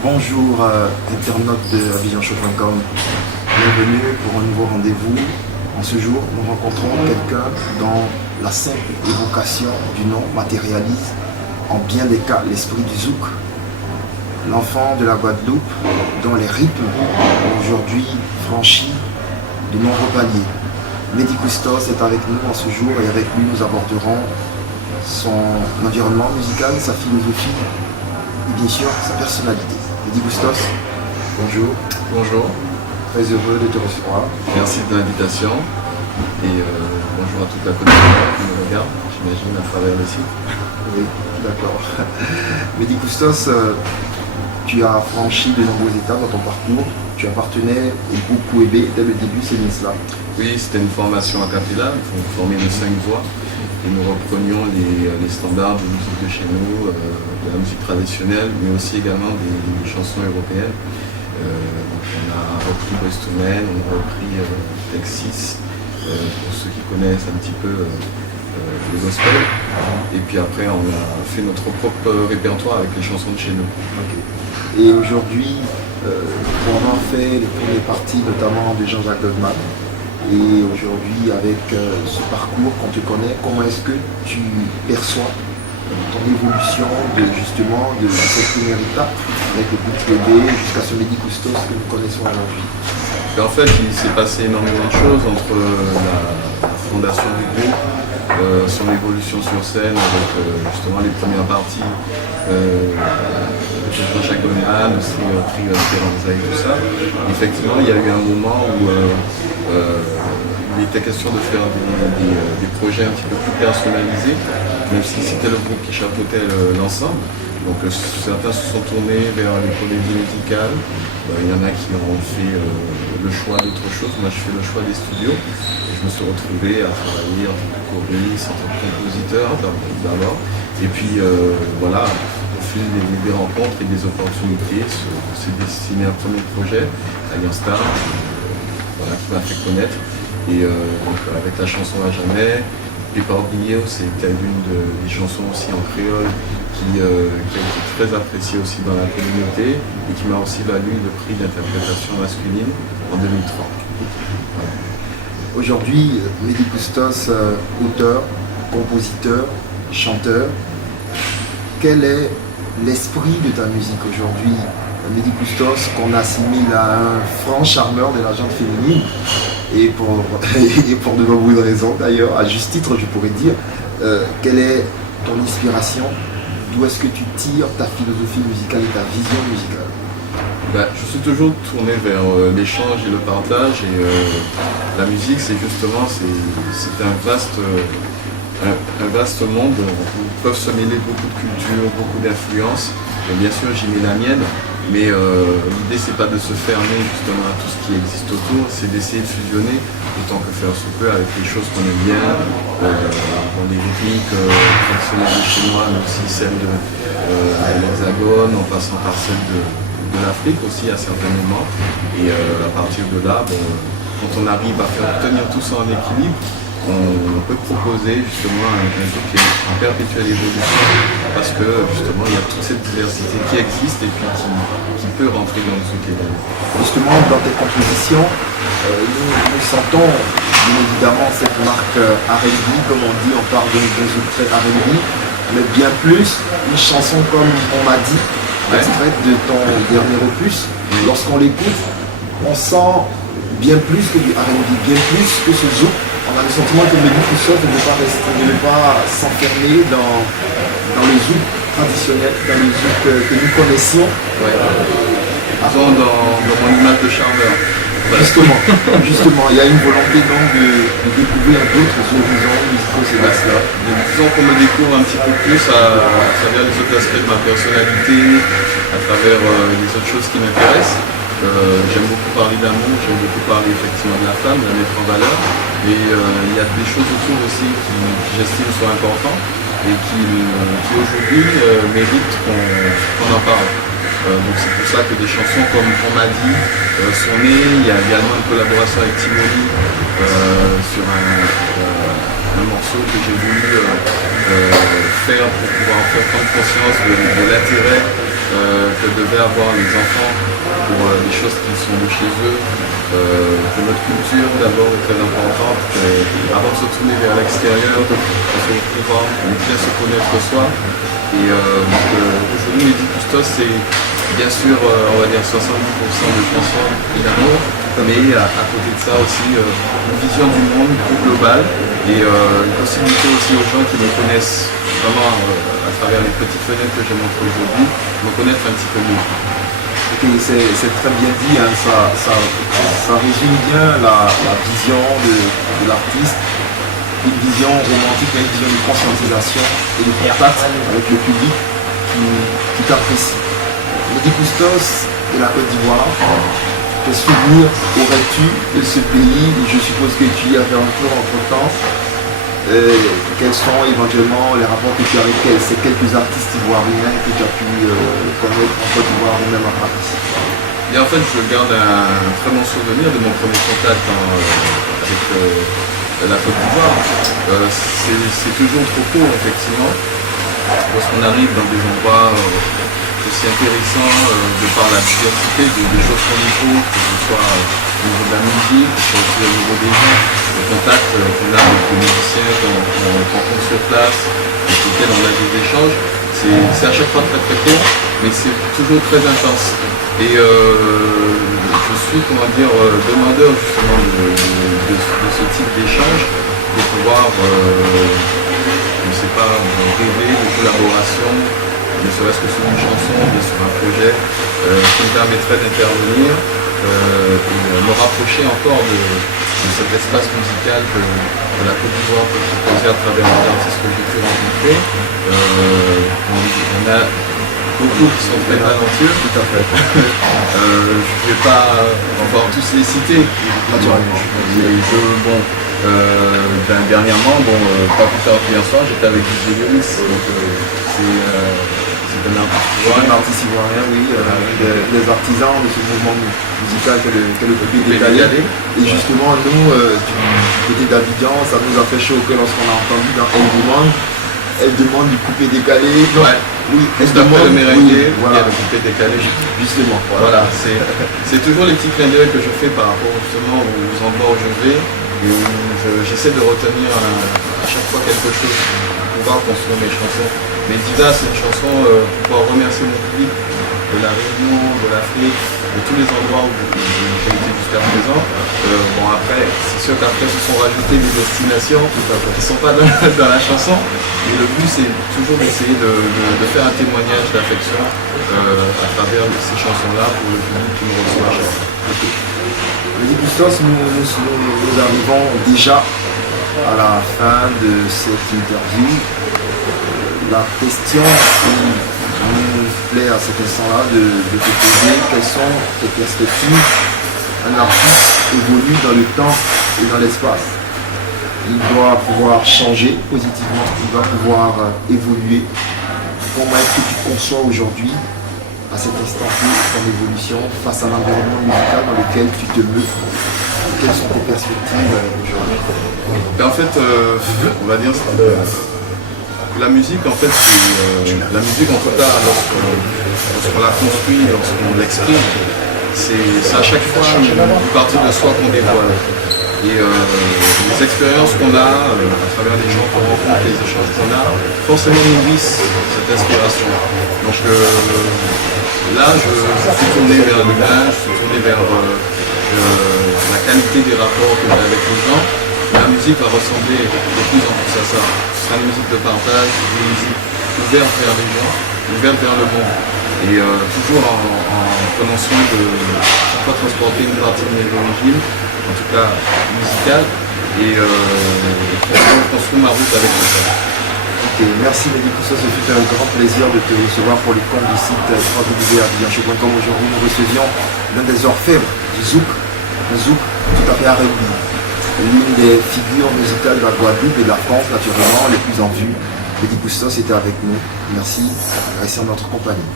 Bonjour internautes de abidjanshow.com, bienvenue pour un nouveau rendez-vous. En ce jour, nous rencontrons quelqu'un dont la simple évocation du nom matérialise en bien des cas l'esprit du zouk. L'enfant de la Guadeloupe dont les rythmes ont aujourd'hui franchi de nombreux paliers. Mehdi Koustos est avec nous en ce jour et avec lui nous aborderons son environnement musical, sa philosophie et bien sûr sa personnalité. Mehdi Koustos, bonjour. Bonjour. Très heureux de te recevoir. Merci de l'invitation et bonjour à toute la communauté qui nous regarde, j'imagine, à travers le site. Oui, d'accord. Mehdi Koustos, tu as franchi de nombreuses étapes dans ton parcours. Tu appartenais au groupe Kouébé dès le début, c'est bien cela? Oui, c'était une formation a cappella, formée de 5 voix. Et nous reprenions les standards de musique de chez nous, de la musique traditionnelle, mais aussi également des chansons européennes. Donc on a repris Boyz II Men, on a repris Texas, pour ceux qui connaissent un petit peu le gospel. Et puis après, on a fait notre propre répertoire avec les chansons de chez nous. Okay. Et aujourd'hui, pour avoir fait les premières parties, notamment de Jean-Jacques Goldman, et aujourd'hui, avec ce parcours qu'on te connaît, comment est-ce que tu perçois ton évolution justement de cette première étape avec le groupe Kouébé jusqu'à ce Mehdi Koustos que nous connaissons aujourd'hui? En fait, il s'est passé énormément de choses entre la fondation du groupe, son évolution sur scène avec justement les premières parties de Jean-Jacques Goldman, aussi Trio Esperanza et tout ça. Effectivement, il y a eu un moment où il était question de faire des projets un petit peu plus personnalisés, même si c'était le groupe qui chapeautait l'ensemble. Donc certains se sont tournés vers les comédies musicales, il y en a qui ont fait le choix d'autre chose. Moi je fais le choix des studios et je me suis retrouvé à travailler en tant que choriste, en tant que compositeur d'abord. Et puis voilà, au fil des rencontres et des opportunités, s'est destiné un premier projet, Alliance Star, voilà, qui m'a fait connaître. Et donc avec la chanson À Jamais, et pas oublié, c'était l'une des chansons aussi en créole qui a été très appréciée aussi dans la communauté et qui m'a aussi valu le prix d'interprétation masculine en 2003. Voilà. Aujourd'hui, Mehdi Koustos, auteur, compositeur, chanteur, quel est l'esprit de ta musique aujourd'hui? Mehdi Koustos qu'on assimile à un franc charmeur de la gente féminine et pour de nombreuses raisons d'ailleurs, à juste titre je pourrais dire, quelle est ton inspiration? D'où est-ce que tu tires ta philosophie musicale et ta vision musicale? Je suis toujours tourné vers l'échange et le partage et la musique c'est justement c'est un vaste monde où peuvent se mêler beaucoup de cultures, beaucoup d'influences. Bien sûr j'y mets la mienne, mais l'idée c'est pas de se fermer justement à tout ce qui existe autour, c'est d'essayer de fusionner autant que faire se peut avec les choses qu'on aime bien, les rythmiques traditionnelles de chez moi, mais aussi celles de l'Hexagone, en passant par celles de l'Afrique aussi à certains moments. Et à partir de là, quand on arrive à faire tenir tout ça en équilibre, on peut proposer justement un groupe qui est en perpétuelle évolution parce que justement il y a toute cette diversité qui existe et puis qui peut rentrer dans ce qu'est la vie. Justement dans tes compositions, nous sentons bien évidemment cette marque R&B, comme on dit, on parle de très R&B, mais bien plus une chanson comme On m'a dit, extraite de ton dernier opus. Lorsqu'on l'écoute, on sent bien plus que du R&B, bien plus que ce zouk. On a le sentiment que Mehdi Koustos ne veut pas s'enfermer dans les zouk traditionnels, dans les zouk que nous connaissions. Ouais. Disons dans mon image de charmeur. Justement, il y a une volonté donc de découvrir d'autres horizons musicaux, c'est cela. Disons qu'on me découvre un petit peu plus à travers les autres aspects de ma personnalité, à travers les autres choses qui m'intéressent. J'aime beaucoup parler d'amour, j'aime beaucoup parler effectivement de la femme, de la mettre en valeur. Et il y a des choses autour aussi qui j'estime sont importantes et qui aujourd'hui méritent qu'on en parle. Donc c'est pour ça que des chansons comme On m'a dit sont nées. Il y a également une collaboration avec Timoli sur un morceau que j'ai voulu faire pour pouvoir faire prendre conscience de l'intérêt que de vais avoir les enfants pour des choses qui sont de chez eux, que notre culture d'abord est très importante, avant de se tourner vers l'extérieur, on se retrouvera, bien se connaître soi. Et aujourd'hui, Lady Custos, c'est bien sûr, on va dire 70% de chansons et d'amour, mais à côté de ça aussi, une vision du monde plus globale et une possibilité aussi aux gens qui me connaissent vraiment à travers les petites fenêtres que j'ai montrées aujourd'hui, me connaître un petit peu mieux. Okay, c'est très bien dit, hein, ça résume bien la vision de l'artiste, une vision romantique, une vision de conscientisation et de contact avec le public qui t'apprécie. Lady Custos de la Côte d'Ivoire, quels souvenirs aurais-tu de ce pays? Je suppose que tu y as fait un tour entre temps. Quels sont éventuellement les rapports que tu as avec ces quelques artistes ivoiriens que tu as pu connaître en Côte d'Ivoire ou même à Paris? Et en fait, je garde un très bon souvenir de mon premier contact avec la Côte d'Ivoire. C'est toujours trop court, effectivement, lorsqu'on arrive dans des endroits aussi intéressants de par la diversité des choses qu'on y trouve, que ce soit au niveau de la musique, que ce soit aussi au niveau des gens, le contact qu'on a avec les musiciens qu'on rencontre sur place, avec lesquels on a des échanges. C'est à chaque fois très très court, mais c'est toujours très intense. Et je suis, comment dire, demandeur justement de ce type d'échange pour pouvoir, je ne sais pas, rêver de collaboration, ne serait-ce que sur une chanson, mais sur un projet qui me permettrait d'intervenir et me rapprocher encore de cet espace musical que la Côte d'Ivoire peut proposer à travers les artistes que j'ai pu rencontrer. On a beaucoup qui sont très talentueux, tout à fait. Je ne vais pas encore tous les citer, naturellement. Dernièrement, pas plus tard qu'hier soir, j'étais avec DJ Lewis, donc c'est un artiste ivoirien, oui, des artisans de ce mouvement musical qu'est le Coupé Décalé. Et justement, nous, du côté d'Abidjan, ça nous a fait chaud que lorsqu'on a entendu dans Elle demande du Coupé Décalé. Ouais. Oui, elle demande le merengue, voilà. Le Coupé Décalé. Justement. Voilà, c'est toujours les petits clins d'œil que je fais par rapport justement aux endroits où je vais et où j'essaie de retenir à chaque fois quelque chose pour pouvoir construire mes chansons. Mais Diva, c'est une chanson pour pouvoir remercier mon public de la Réunion, de l'Afrique, de tous les endroits où j'ai été jusqu'à présent. Après, c'est sûr qu'après se sont rajoutées des destinations qui ne sont pas dans la chanson. Mais le but, c'est toujours d'essayer de faire un témoignage d'affection à travers ces chansons-là pour le public qui me reçoit à chaque fois. Lady Custos, nous arrivons déjà à la fin de cette interview. La question qui nous plaît à cet instant-là de te poser, quelles sont tes perspectives? Un artiste évolue dans le temps et dans l'espace. Il doit pouvoir changer positivement, il doit pouvoir évoluer. Comment est-ce que tu conçois aujourd'hui, à cet instant ton évolution face à l'environnement musical dans lequel tu te mets? Quelles sont tes perspectives aujourd'hui? En fait, on va dire la musique, en fait, la musique, en tout cas, lorsqu'on la construit, lorsqu'on l'exprime, c'est à chaque fois une partie de soi qu'on dévoile. Et les expériences qu'on a à travers les gens qu'on rencontre, les échanges qu'on a, forcément nourrissent cette inspiration. Donc là, je suis tourné vers l'humain, je suis tourné vers la qualité des rapports que j'ai avec les gens. La musique va ressembler de plus en plus à ça. Ce sera une musique de partage, une musique ouverte vers les gens, ouverte vers le monde. Et toujours en prenant soin de chaque fois transporter une partie de mes origines, en tout cas musicale, et construire ma route avec tout ça. Okay, merci Lady Custos, ce fut un grand plaisir de te recevoir pour les comptes du site www.abidjanchoc.com. Aujourd'hui, nous recevions l'un des orfèvres du zouk, un zouk tout à fait arabe. L'une des figures musicales de la Guadeloupe et de la France, naturellement, les plus en vue. Lady Custos était avec nous. Merci, restez en notre compagnie.